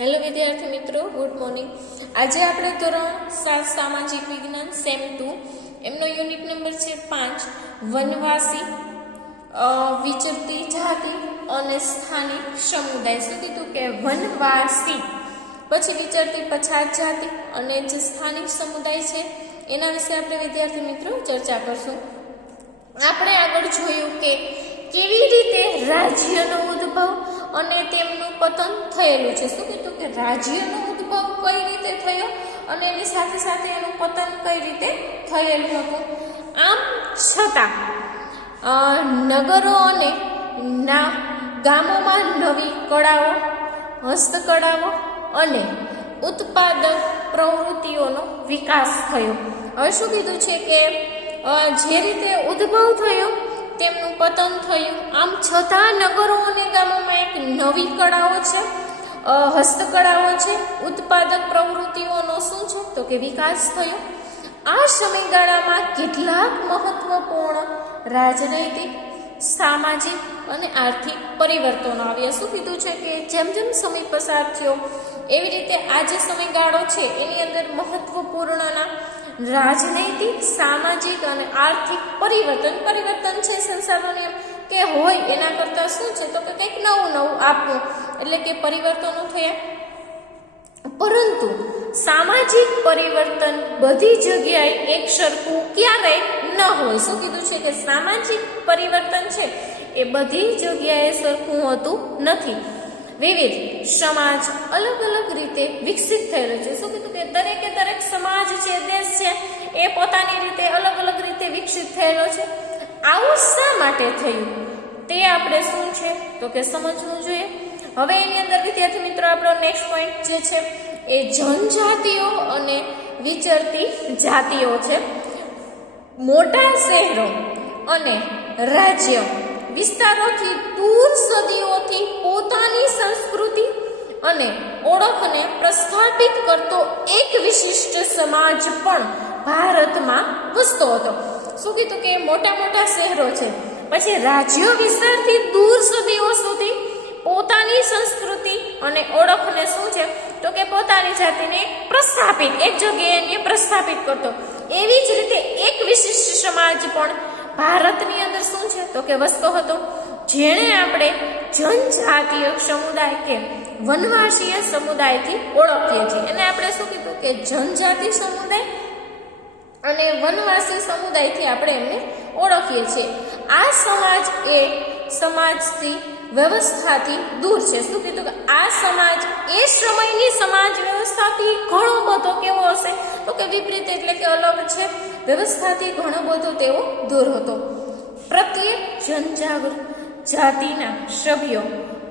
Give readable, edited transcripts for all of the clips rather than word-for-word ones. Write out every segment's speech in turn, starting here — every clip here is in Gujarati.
હેલો વિદ્યાર્થી મિત્રો, ગુડ મોર્નિંગ. આજે આપણે ધોરણ 7 સામાજિક વિજ્ઞાન સેમ 2 એમનો યુનિટ નંબર છે 5 વનવાસી, વિચરતી જાતિ અને સ્થાનિક સમુદાય. શું કીધું કે વનવાસી, પછી વિચરતી પછાત જાતિ અને જે સ્થાનિક સમુદાય છે એના વિશે આપણે વિદ્યાર્થી મિત્રો ચર્ચા કરશું. આપણે આગળ જોયું કે કેવી રીતે રાજ્યનો ઉદ્ભવ અને તેમનું પતન થયેલું છે. શું કીધું કે રાજ્યનો ઉદ્ભવ કઈ રીતે થયો અને એની સાથે સાથે એનું પતન કઈ રીતે થયેલું હતું. આમ છતાં નગરો અને ગામોમાં નવી કળાઓ, હસ્તકળાઓ અને ઉત્પાદક પ્રવૃત્તિઓનો વિકાસ થયો. હવે શું કીધું છે કે જે રીતે ઉદ્ભવ થયો તેમનું પતન થયું. આમ છતાં નગરો અને ગામોમાં એક નવી કળાઓ છે, હસ્તકળાઓ છે, ઉત્પાદક પ્રવૃત્તિઓનો શું છે તો કે વિકાસ થયો. આ સમયગાળામાં કેટલાક મહત્વપૂર્ણ રાજનૈતિક, સામાજિક અને આર્થિક પરિવર્તનો આવ્યા. શું કીધું છે કે જેમ જેમ સમય પસાર થયો એવી રીતે આ જે સમયગાળો છે એની અંદર મહત્વપૂર્ણના રાજનૈતિક, સામાજિક અને આર્થિક પરિવર્તન છે સંસારોને કે હોય એના કરતાં શું છે તો કે કંઈક નવું આપવું, એટલે કે પરિવર્તનો થયા. પરંતુ સામાજિક પરિવર્તન બધી જગ્યાએ એક સરખું ક્યારેય ન હોય. શું કીધું છે કે સામાજિક પરિવર્તન છે એ બધી જગ્યાએ સરખું હોતું નથી. વિવિધ સમાજ અલગ અલગ રીતે વિકસિત થયેલો છે. શું કીધું કે દરેક સમાજ છે, દેશ છે એ પોતાની રીતે અલગ અલગ રીતે વિકસિત થયેલો છે. આવું શા માટે થયું તે આપણે શું છે તો કે સમજવું જોઈએ. હવે એની અંદર વિદ્યાર્થી મિત્રો આપણો નેક્સ્ટ પોઈન્ટ જે છે એ જનજાતિઓ અને વિચરતી જાતિઓ છે. મોટા શહેરો અને રાજ્ય વિસ્તારોથી દૂર સદીઓથી પોતાની સંસ્કૃતિ અને ઓળખને પ્રસ્થાપિત કરતો એક વિશિષ્ટ સમાજ પણ ભારતમાં વસતો હતો. શું કીધું કે મોટા શહેરો છે, પછી રાજ્યો વિસ્તારથી દૂર સદીઓ સુધી પોતાની સંસ્કૃતિ અને ઓળખને શું છે તો કે પોતાની જાતિને પ્રસ્થાપિત, એક જગ્યાએ પ્રસ્થાપિત કરતો. એવી જ રીતે એક વિશિષ્ટ સમાજ પણ ભારતની અંદર શું છે તો કે વસતો હતો, જેણે આપણે જનજાતીય સમુદાય કે વનવાસીય સમુદાયથી ઓળખીએ છીએ. એને આપણે શું કીધું કે જનજાતિ સમુદાય અને વનવાસી સમુદાયથી આપણે એમને ઓળખીએ છીએ. આ સમાજ એ સમાજથી, વ્યવસ્થાથી દૂર છે. શું કીધું કે આ સમાજ એ સમયની સમાજ વ્યવસ્થાથી ઘણો બધો કેવો હશે તો કે વિપરીત, એટલે કે અલગ છે. વ્યવસ્થાથી ઘણો બધો તેઓ દૂર હતો. પ્રત્યેક જાતિના સભ્યો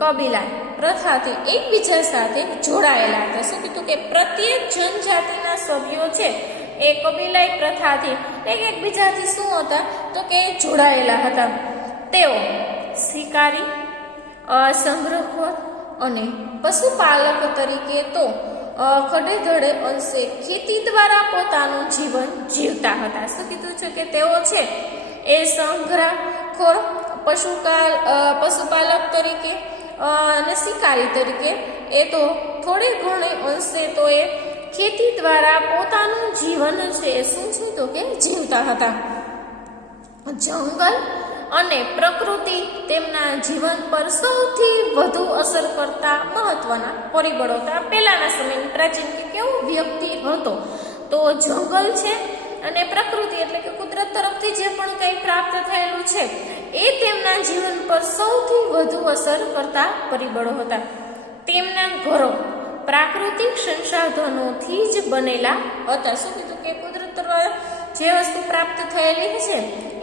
કબીલા પ્રથાથી એકબીજા સાથે જોડાયેલા હતા. શું કીધું કે પ્રત્યેક જનજાતિના સભ્યો છે એ કબીલાઈ પ્રથાથી એકબીજાથી શું હતા તો કે જોડાયેલા હતા. તેઓ શિકારી, સંગ્રહખોર અને પશુપાલક તરીકે તો ખડેધડે અંશે ખેતી દ્વારા પોતાનું જીવન જીવતા હતા. શું કીધું છે કે તેઓ છે એ સંગ્રહખોર, પશુપાલક તરીકે અને શિકારી તરીકે એ તો થોડે ઘણે અંશે તો એ ખેતી દ્વારા પોતાનું જીવન છે એ શું છે તો કે જીવતા હતા. જંગલ અને પ્રકૃતિ તેમના જીવન પર સૌથી વધુ અસર કરતા મહત્વના પરિબળો હતા. પહેલાના સમયની પ્રાચીન કે કેવો વ્યક્તિ હતો તો જંગલ છે અને પ્રકૃતિ એટલે કે કુદરત તરફથી જે પણ કંઈ પ્રાપ્ત થયેલું છે એ તેમના જીવન પર સૌથી વધુ અસર કરતા પરિબળો હતા. તેમના ઘરો પ્રાકૃતિક સંસાધનોથી જ બનેલા હતા. શું કીધું કે કુદરત તરફ જે વસ્તુ પ્રાપ્ત થયેલી છે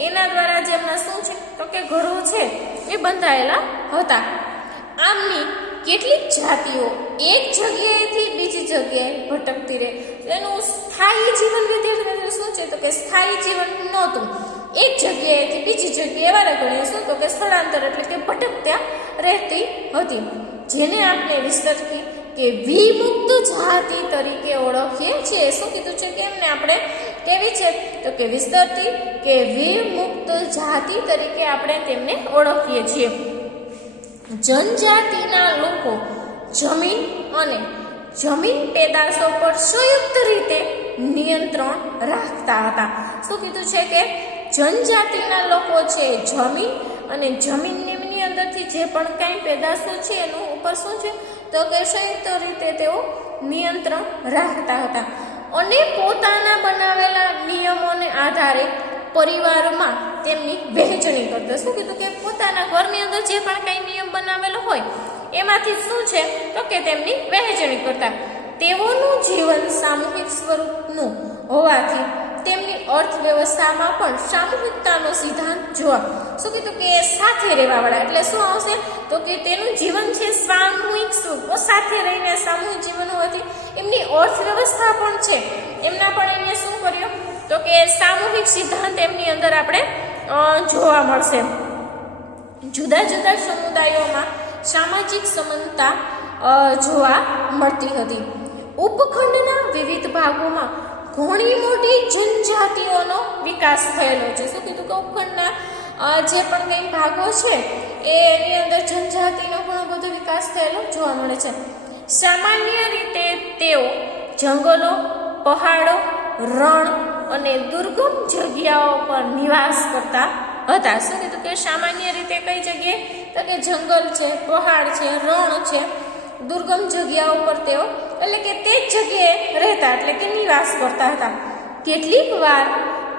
એના દ્વારા જેમના શું છે તો કે ઘરો છે એ બંધાયેલા હતા. આમની કેટલીક જાતિઓ એક જગ્યાએથી બીજી જગ્યાએ ભટકતી રહે. એનું સ્થાયી જીવન વિદ્યાર્થી શું છે તો કે સ્થાયી જીવન નહોતું. એક જગ્યાએથી બીજી જગ્યાએ વારે શું તો કે સ્થળાંતર એટલે કે ભટકતા રહેતી હતી, જેને આપણે વિસ્તરતી કે વિમુક્ત જાતિ તરીકે ઓળખીએ છીએ. શું કીધું છે કે એમને આપણે કેવી છે તો કે વિસ્તરતી કે વિમુક્ત જાતિ તરીકે આપણે તેમને ઓળખીએ છીએ. જનજાતિના લોકો જમીન અને જમીન પેદાશો પર સંયુક્ત રીતે નિયંત્રણ રાખતા હતા. શું કીધું છે કે જનજાતિના લોકો છે જમીન અને જમીનની અંદરથી જે પણ કાંઈ પેદાશો છે એનું ઉપર શું છે તો કે સંયુક્ત રીતે તેઓ નિયંત્રણ રાખતા હતા અને પોતાના બનાવેલા નિયમોને આધારે પરિવારમાં તેમની વહેંચણી કરતા. શું કીધું કે પોતાના ઘરની અંદર જે પણ કાંઈ નિયમ બનાવેલો હોય એમાંથી શું છે તો કે તેમની વહેંચણી કરતા. તેઓનું જીવન સામૂહિક સ્વરૂપનું હોવાથી તેમની અર્થવ્યવસ્થામાં પણ સામૂહિકતાનો સિદ્ધાંત જોવા. શું કીધું કે સાથે રહેવાવાળા એટલે શું આવશે તો કે તેનું જીવન છે સામૂહિક સ્વરૂપ, સાથે રહીને સામૂહિક જીવન હોવાથી એમની અર્થવ્યવસ્થા પણ છે એમના પણ એને શું કર્યું તો કે સામૂહિક સિદ્ધાંત એમની અંદર આપણે જોવા મળશે. જુદા જુદા સમુદાયોમાં સામાજિક સમાનતા જોવા મળતી હતી. ઉપખંડના વિવિધ ભાગોમાં ઘણી મોટી જનજાતિઓનો વિકાસ થયેલો છે. શું કીધું કે ઉપખંડના જે પણ કંઈ ભાગો છે એની અંદર જનજાતિનો ઘણો બધો વિકાસ થયેલો જોવા મળે છે. સામાન્ય રીતે તેઓ જંગલો, પહાડો, રણ અને દુર્ગમ જગ્યાઓ પર નિવાસ કરતા હતા. શું કીધું કે સામાન્ય રીતે કઈ જગ્યાએ તો કે જંગલ છે, પહાડ છે, રણ છે, દુર્ગમ જગ્યાઓ પર તેઓ એટલે કે તે જ જગ્યાએ રહેતા એટલે કે નિવાસ કરતા હતા. કેટલીક વાર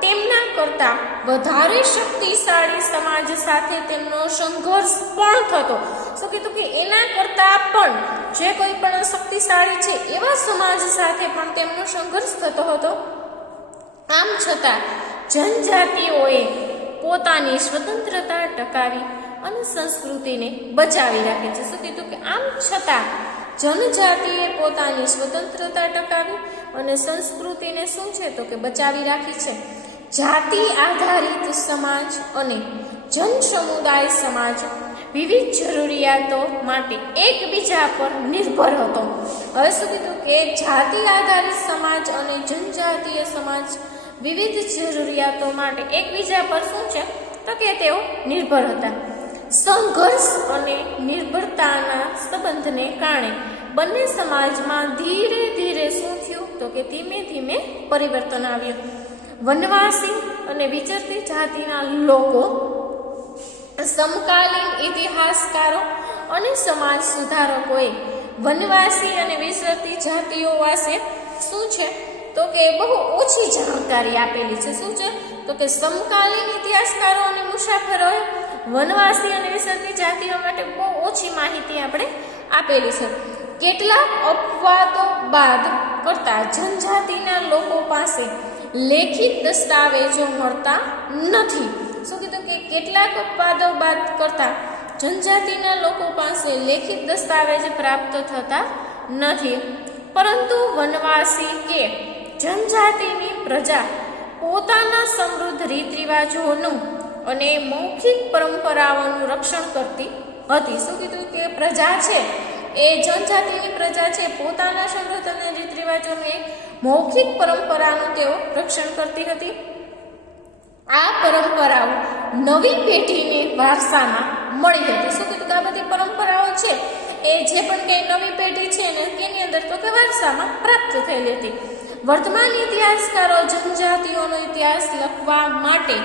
તેમના કરતા વધારે શક્તિશાળી સમાજ સાથે તેમનો સંઘર્ષ પણ થતો. શું કીધું કે એના કરતા પણ જે કોઈ પણ શક્તિશાળી છે એવા સમાજ સાથે પણ તેમનો સંઘર્ષ થતો હતો. આમ છતાં જનજાતિઓએ પોતાની સ્વતંત્રતા ટકાવી અને સંસ્કૃતિને બચાવી રાખી છે. શું કીધું કે આમ છતાં જનજાતિએ પોતાની સ્વતંત્રતા ટકાવી અને સંસ્કૃતિને શું છે તો કે બચાવી રાખી છે. જાતિ આધારિત સમાજ અને જન સમુદાય સમાજ વિવિધ જરૂરિયાતો માટે એકબીજા પર નિર્ભર હતો. હવે શું કીધું કે જાતિ આધારિત સમાજ અને જનજાતીય સમાજ વિવિધ જરૂરિયાતો માટે એકબીજા પર શું છે તો કે તેઓ નિર્ભર હતા. સંઘર્ષ અને નિર્ભરતાના સંબંધને કારણે બંને સમાજમાં ધીરે ધીરે શું થયું તો કે ધીમે ધીમે પરિવર્તન આવ્યું. વનવાસી અને વિચરતી જાતિના લોકો સમકાલીન ઇતિહાસકારો અને સમાજ સુધારકોએ વનવાસી અને વિચરતી જાતિઓ વિશે શું છે તો કે બહુ ઓછી જાણકારી આપેલી છે. શું છે તો કે સમકાલીન ઇતિહાસકારો અને મુસાફરોએ વનવાસી અને વિચરતી જાતિઓ માટે બહુ ઓછી માહિતી આપણે આપેલી છે. કેટલાક અપવાદો બાદ કરતા જનજાતિના લોકો પાસે લેખિત દસ્તાવેજો મળતા નથી. શું કીધું કે કેટલાક અપવાદો બાદ કરતા જનજાતિના લોકો પાસે લેખિત દસ્તાવેજ પ્રાપ્ત થતા નથી. પરંતુ વનવાસી કે જનજાતિની પ્રજા પોતાના સમૃદ્ધ રીત રિવાજોનું અને મૌખિક પરંપરાઓનું રક્ષણ કરતી હતી. શું કીધું કે પ્રજા છે એ જનજાતિની પ્રજા છે પોતાના સમૃદ્ધ અને રીત રિવાજોનું એક મૌખિક પરંપરાનું તેઓ રક્ષણ કરતી હતી. આ પરંપરાઓ નવી પેઢીને વારસામાં મળી હતી. શું કીધું કે આ બધી પરંપરાઓ છે એ જે પણ કંઈ નવી પેઢી છે ને તેની અંદર તો કે વારસામાં પ્રાપ્ત થયેલી હતી. વર્તમાન ઇતિહાસકારો જનજાતિઓનો ઇતિહાસ લખવા માટે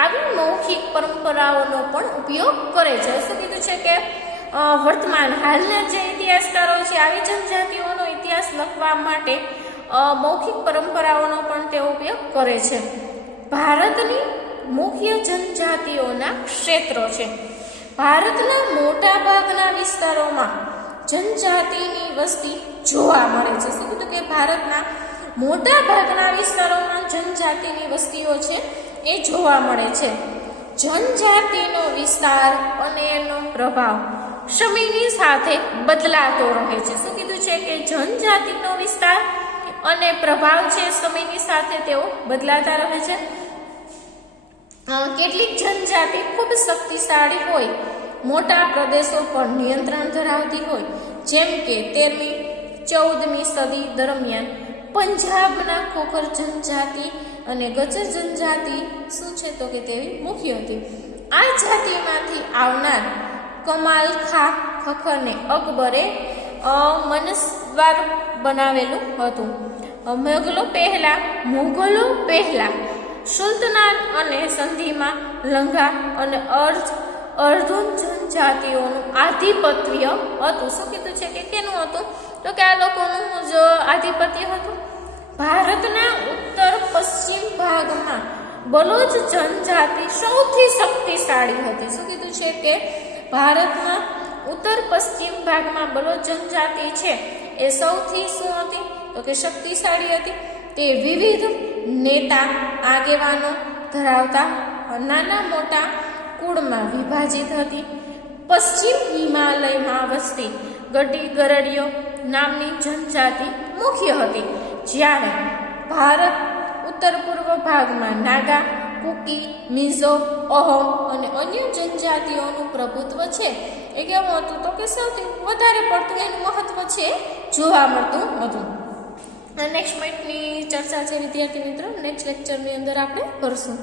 આવી મૌખિક પરંપરાઓનો પણ ઉપયોગ કરે છે. શું કીધું છે કે વર્તમાન હાલના જે ઇતિહાસકારો છે આવી જનજાતિઓનો ઇતિહાસ લખવા માટે મૌખિક પરંપરાઓનો પણ તેઓ ઉપયોગ કરે છે. ભારતની મુખ્ય જનજાતિઓના ક્ષેત્રો છે. ભારતના મોટા ભાગના વિસ્તારોમાં જનજાતિની વસ્તી જોવા મળે છે. શું કીધું કે ભારતના મોટા ભાગના વિસ્તારોમાં જનજાતિની વસ્તીઓ છે એ જોવા મળે છે. જનજાતિનો વિસ્તાર અને એનો પ્રભાવ સમયની સાથે બદલાતો રહે છે. શું કીધું છે કે જનજાતિનો વિસ્તાર અને પ્રભાવ છે સમયની સાથે તેઓ બદલાતા રહે છે. કેટલીક જનજાતિ ખૂબ શક્તિશાળી હોય, મોટા પ્રદેશો પર નિયંત્રણ ધરાવતી હોય, જેમ કે 13મી 14મી સદી દરમિયાન પંજાબના ખોખર જનજાતિ અને ગજર જનજાતિ શું છે તો કે તેવી મુખ્ય હતી. આ જાતિમાંથી આવનાર કમાલ ખા ખખરને અકબરે મનસ્વાર બનાવેલું હતું. મુગલો પહેલા સુલ્તાન અને સંધિમાં લંગા અને અર્ધુન જનજાતિઓનું આધિપત્ય હતું. શું કીધું છે કે કેનું હતું? તો કે આ લોકોનું જો આધિપત્ય હતું. ભારતના ઉત્તર પશ્ચિમ ભાગમાં બલોચ જનજાતિ સૌથી શક્તિશાળી હતી. શું કીધું છે કે ભારતના ઉત્તર પશ્ચિમ ભાગમાં બલોચ જનજાતિ છે એ સૌથી શું હતી? તો કે શક્તિશાળી હતી. તે વિવિધ નેતા આગેવાનો ધરાવતા નાના મોટા કુળમાં વિભાજિત હતી. પશ્ચિમ હિમાલયમાં વસતી ગરડીઓ નામની જનજાતિ મુખ્ય હતી, જ્યારે ભારત ઉત્તર પૂર્વ ભાગમાં નાગા, કુકી, મિઝો, અહોમ અને અન્ય જનજાતિઓનું પ્રભુત્વ છે એ કેવું હતું? તો કે સૌથી વધારે પડતું એનું મહત્વ છે જોવા મળતું હતું. નેક્સ્ટ પોઈન્ટની ચર્ચા છે વિદ્યાર્થી મિત્રો નેક્સ્ટ લેક્ચરની અંદર આપણે કરશું.